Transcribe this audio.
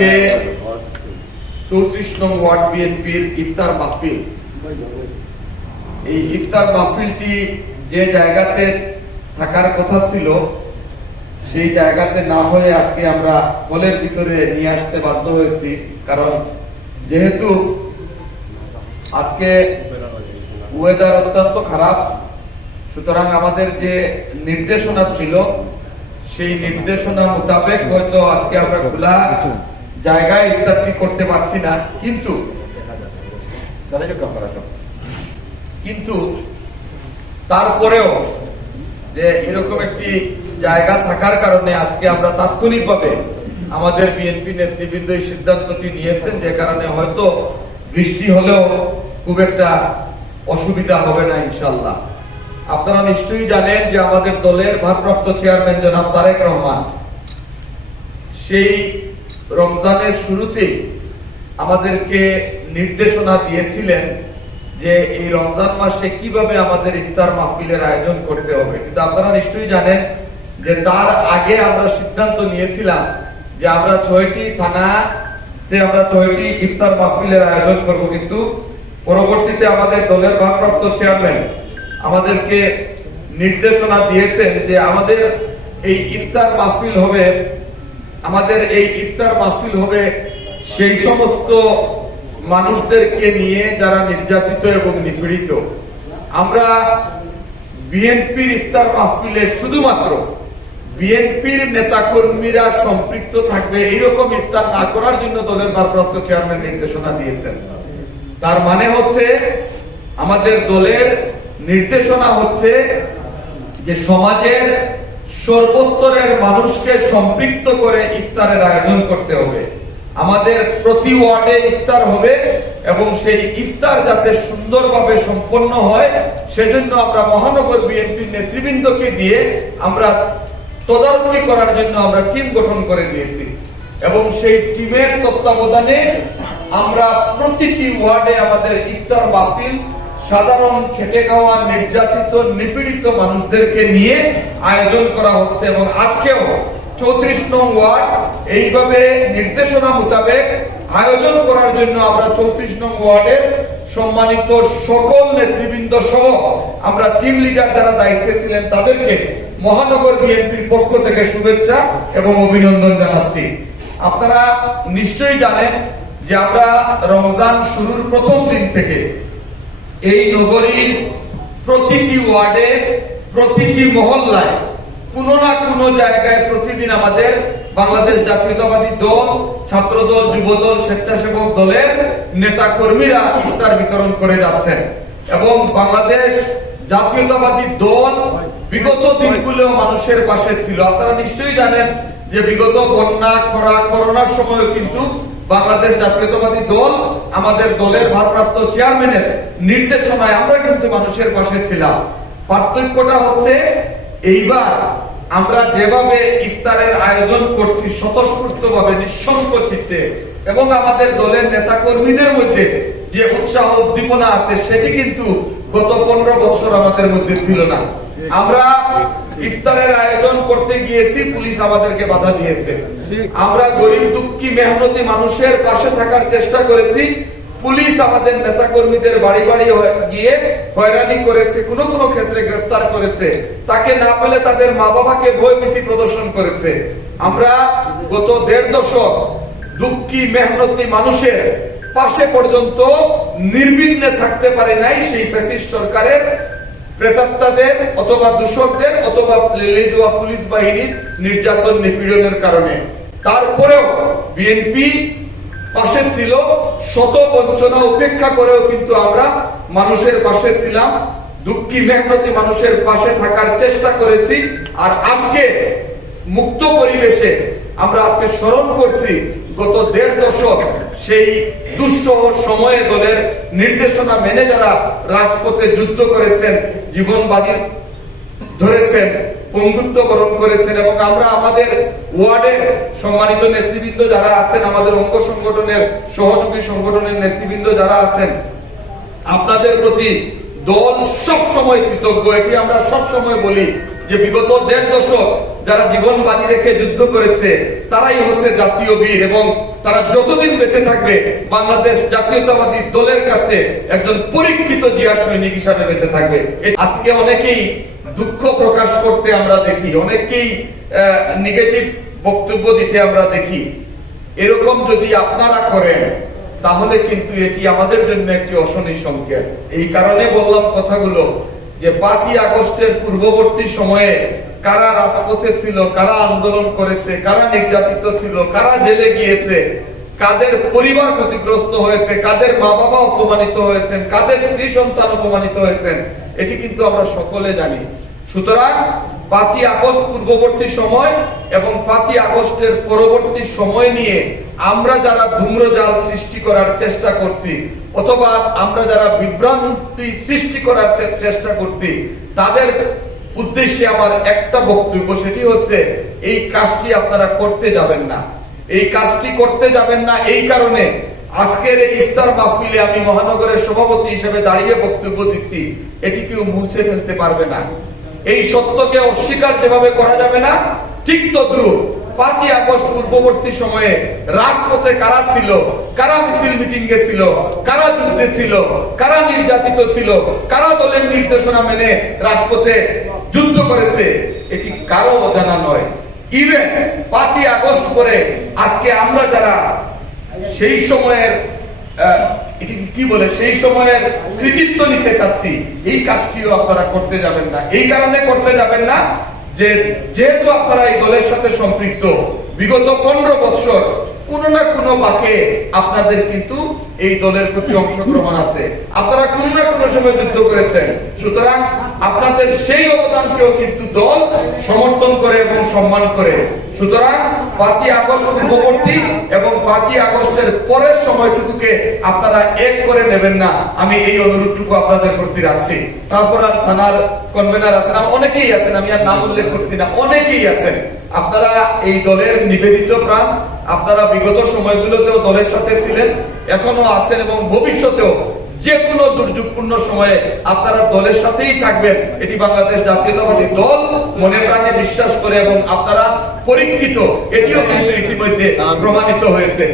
আজকে চৌত্রিশ নং ওয়ার্ড বিএনপির ইফতার মাহফিল। এই ইফতার মাহফিলটি যে জায়গাতে থাকার কথা ছিল, সেই জায়গাতে না হয়ে আজকে আমরা হলের ভিতরে নিয়ে আসতে বাধ্য হয়েছি। কারণ যেহেতু আজকে ওয়েদার অত্যন্ত খারাপ, সুতরাং আমাদের যে নির্দেশনা ছিল, সেই নির্দেশনা মোতাবেক হয়তো আজকে আমরা খোলা জায়গায় ইফতারটি করতে পারছি না, কিন্তু কিন্তু তারপরেও যে এরকম একটি জায়গা থাকার কারণে আজকে আমরা তাৎক্ষণিকভাবে আমাদের বিএনপি নেতৃবৃন্দ এই সিদ্ধান্তটি নিয়েছেন, যে কারণে হয়তো বৃষ্টি হলেও খুব একটা অসুবিধা হবে না ইনশাল্লাহ আপনারা নিশ্চয়ই জানেন যে আমাদের দলের ভারপ্রাপ্ত চেয়ারম্যান জনাব তারেক রহমান, সেই রমজানের শুরুতেই আমাদেরকে নির্দেশনা দিয়েছিলেন যে এই রমজান মাসে কীভাবে আমাদের ইফতার মাহফিলের আয়োজন করতে হবে। কিন্তু আপনারা নিশ্চয়ই জানেন যে তার আগে আমরা সিদ্ধান্ত নিয়েছিলাম যে আমরা ছয়টি থানাতে আমরা ছয়টি ইফতার মাহফিলের আয়োজন করব। কিন্তু পরবর্তীতে আমাদের দলের ভারপ্রাপ্ত চেয়ারম্যান আমাদেরকে নির্দেশনা দিয়েছেন যে আমাদের এই ইফতার মাহফিল হবে আমাদের এই ইফতার মাহফিল হবে সেই সমস্ত মানুষদেরকে নিয়ে যারা নির্যাতিত এবং নিপীড়িত। আমরা বিএনপির ইফতার মাহফিলে শুধুমাত্র বিএনপির নেতাকর্মীরা সম্পৃক্ত থাকবে এইরকম ইফতার না করার জন্য দলের ভারপ্রাপ্ত চেয়ারম্যান নির্দেশনা দিয়েছেন। তার মানে হচ্ছে আমাদের দলের নির্দেশনা হচ্ছে যে সমাজের সর্বস্তরের মানুষকে সম্পৃক্ত করে ইফতারের আয়োজন করতে হবে। আমাদের প্রতি ওয়ার্ডে ইফতার হবে এবং সেই ইফতার যাতে সুন্দরভাবে সম্পন্ন হয়, সেজন্য আমরা মহানগর বিএনপি নেতৃবৃন্দকে দিয়ে আমরা তদারকি করার জন্য আমরা টিম গঠন করে দিয়েছি। এবং সেই টিমের তত্ত্বাবধানে আমরা প্রতিটি ওয়ার্ডে আমাদের ইফতার মাহফিল সাধারণ খেটে খাওয়া নির্যাতিত, নিপীড়িত মানুষদেরকে নিয়ে আয়োজন করা হচ্ছে এবং আজকেও চৌত্রিশ নং ওয়ার্ড এইভাবে নির্দেশনা মোতাবেক আয়োজন করার জন্য আমরা চৌত্রিশ নং ওয়ার্ডের সম্মানিত সকল নেতৃবৃন্দ সহ আমরা টিম লিডার যারা দায়িত্বে ছিলেন তাদেরকে মহানগর বিএনপির পক্ষ থেকে শুভেচ্ছা এবং অভিনন্দন জানাচ্ছি। আপনারা নিশ্চয়ই জানেন যে আমরা রমজান শুরুর প্রথম দিন থেকে এই নগরীর প্রতিটি ওয়ার্ডে, প্রতিটি মহল্লায় কোনো না কোনো জায়গায় প্রতিদিন আমাদের বাংলাদেশ জাতীয়তাবাদী দল ছাত্র দল যুব দল স্বেচ্ছাসেবক দলের নেতা কর্মীরা ইফতার বিতরণ করে যাচ্ছেন। এবং বাংলাদেশ জাতীয়তাবাদী দল বিগত দিনগুলো মানুষের পাশে ছিল। আপনারা নিশ্চয়ই জানেন যে বিগত বন্যা, খরা, করোনার সময় কিন্তু বাংলাদেশ জাতীয়তাবাদী দল, আমাদের দলের ভারপ্রাপ্ত চেয়ারম্যানের নির্দেশনায় আমরা কিন্তু মানুষের পাশে ছিলাম। পার্থক্যটা হচ্ছে, এইবার আমরা যেভাবে ইফতারের আয়োজন করছি স্বতঃস্ফূর্ত ভাবে এবং আমাদের দলের নেতা কর্মীদের মধ্যে যে উৎসাহ উদ্দীপনা আছে, সেটি কিন্তু গত পনেরো বছর আমাদের মধ্যে ছিল না। আমরা ইফতারের আয়োজন করতে গিয়েছি পুলিশ আমাদেরকে বাধা দিয়েছে। আমরা গরিব দুঃখী মেহনতি মানুষের পাশে থাকার চেষ্টা করেছি। পুলিশ আমাদের নেতা কর্মীদের বাড়ি বাড়ি গিয়ে হয়রানি করেছে কোনো কোনো ক্ষেত্রে গ্রেফতার করেছে। তাকে না পেলে তাদের মা বাবাকে ভয়ভীতি প্রদর্শন করেছে। আমরা গত দেড় দশক দুঃখী মেহনতি মানুষের পাশে পর্যন্ত নির্বিঘ্নে থাকতে পারে নাই সেই ফ্যাসিস্ট সরকারের প্রেতাত্মাদের অথবা দূষকদের অথবা লেলিদুয়া পুলিশ বাহিনীর নির্যাতন নিপীড়নের কারণে। তারপরেও বিএনপি পাশে ছিল, শত বঞ্চনা উপেক্ষা করেও কিন্তু আমরা মানুষের পাশে ছিলাম, দুঃখী, মেহনতি মানুষের পাশে থাকার চেষ্টা করেছি, আর আজকে মুক্ত পরিবেশে আমরা আজকে স্মরণ করছি গত দেড় দশক সেই দুঃসহ সময়ে দলের নির্দেশনা মেনে যারা রাজপথে যুদ্ধ করেছেন, জীবন বাজি ধরেছেন, পঙ্গুত্ব বরণ করেছেন এবং আমরা আমাদের ওয়ার্ডের সম্মানিত নেতৃবৃন্দ যারা আছেন, আমাদের অঙ্গ সংগঠনের সহযোগী সংগঠনের নেতৃবৃন্দ যারা আছেন, আপনাদের প্রতি দল সব সময় কৃতজ্ঞ। এটি আমরা সব সময় বলি। যে বিগত দেড় দশক যারা জীবন বাজি রেখে যুদ্ধ করেছে, তারাই হচ্ছে জাতীয় বীর এবং তারা যতদিন বেঁচে থাকবে, বাংলাদেশ জাতীয়তাবাদী দলের কাছে একজন পরীক্ষিত জিয়া সৈনিক হিসাবে বেঁচে থাকবে। আজকে অনেকেই দুঃখ প্রকাশ করতে আমরা দেখি, অনেকেই নেগেটিভ বক্তব্য দিতে আমরা দেখি। এরকম যদি আপনারা করেন, তাহলে কিন্তু এটি আমাদের জন্য একটি অশনি সংকেত। এই কারণে বললাম কথাগুলো যে পাঁচই আগস্টের পূর্ববর্তী সময়ে কারা রাজপথে ছিল, কারা আন্দোলন করেছে, কারা নির্যাতিত ছিল, কারা জেলে গিয়েছে, কাদের পরিবার ক্ষতিগ্রস্ত হয়েছে, কাদের মা বাবা অপমানিত হয়েছেন, কাদের স্ত্রী সন্তান অপমানিত হয়েছেন, এটি কিন্তু আমরা সকলে জানি। সুতরাং পাঁচই আগস্ট পূর্ববর্তী সময় এবং পাঁচই আগস্টের পরবর্তী সময় নিয়ে আমরা যারা ধূম্রজাল সৃষ্টি করার চেষ্টা করছি অথবা আমরা যারা বিভ্রান্তি সৃষ্টি করার চেষ্টা করছি, তাদের উদ্দেশ্যে আমার একটা বক্তব্য, সেটি হচ্ছে, এই কাজটি আপনারা করতে যাবেন না। এই কাজটি করতে যাবেন না এই কারণে আজকের এই ইফতার মাহফিলে আমি মহানগরের সভাপতি হিসেবে দাঁড়িয়ে বক্তব্য দিচ্ছি, এটি কেউ মুছে ফেলতে পারবে না। এই সত্যকে অস্বীকার যেভাবে করা যাবে না, ঠিক তদ্রুপ। পাঁচই আগস্ট পূর্ববর্তী সময়ে রাজপথে কারা ছিল? কারা মিছিল মিটিং এ ছিল? কারা যুদ্ধে ছিল? কারা নির্যাতিত ছিল? কারা দলের নির্দেশনা মেনে রাজপথে যুদ্ধ করেছে? এটি কারও অজানা নয়। ইভেন পাঁচই আগস্ট পরে আজকে আমরা যারা সেই সময়ের এটি কি বলে? সেই সময়ের কৃতিত্ব নিতে চাচ্ছি, এই কাজটিও আপনারা করতে যাবেন না। এই কারণে করতে যাবেন না যে যেহেতু আপনারা এই দলের সাথে সম্পৃক্ত বিগত পনেরো বছর কোনো না কোনো বাকে আপনাদের কিন্তু এই দলের প্রতি অংশগ্রহণ আছে। আপনারা কোনো না কোনো সময় যুদ্ধ করেছেন। সুতরাং আপনাদের সেই অবদানকেও কিন্তু দল সমর্থন করে এবং সম্মান করে। সুতরাং পাঁচই আগস্ট পূর্ববর্তী এবং পাঁচই আগস্টের পরের সময়টুকুকে আপনারা এক করে নেবেন না। আমি এই অনুরোধটুকু আপনাদের প্রতি রাখছি। তারপর আর থানার কনভেনার আছেন। অনেকেই আছেন, আমি আর নাম উল্লেখ করছি না। অনেকেই আছেন। আপনারা এই দলের নিবেদিত প্রাণ আপনারা বিগত সময়গুলোতেও দলের সাথে ছিলেন এখনও আছেন এবং ভবিষ্যতেও যে কোনো দুর্যোগপূর্ণ সময়ে আপনারা দলের সাথেই থাকবেন। এটি বাংলাদেশ জাতীয়তাবাদী দল মনে প্রাণে বিশ্বাস করে এবং আপনারা পরীক্ষিত, এটিও কিন্তু ইতিমধ্যে প্রমাণিত হয়েছে।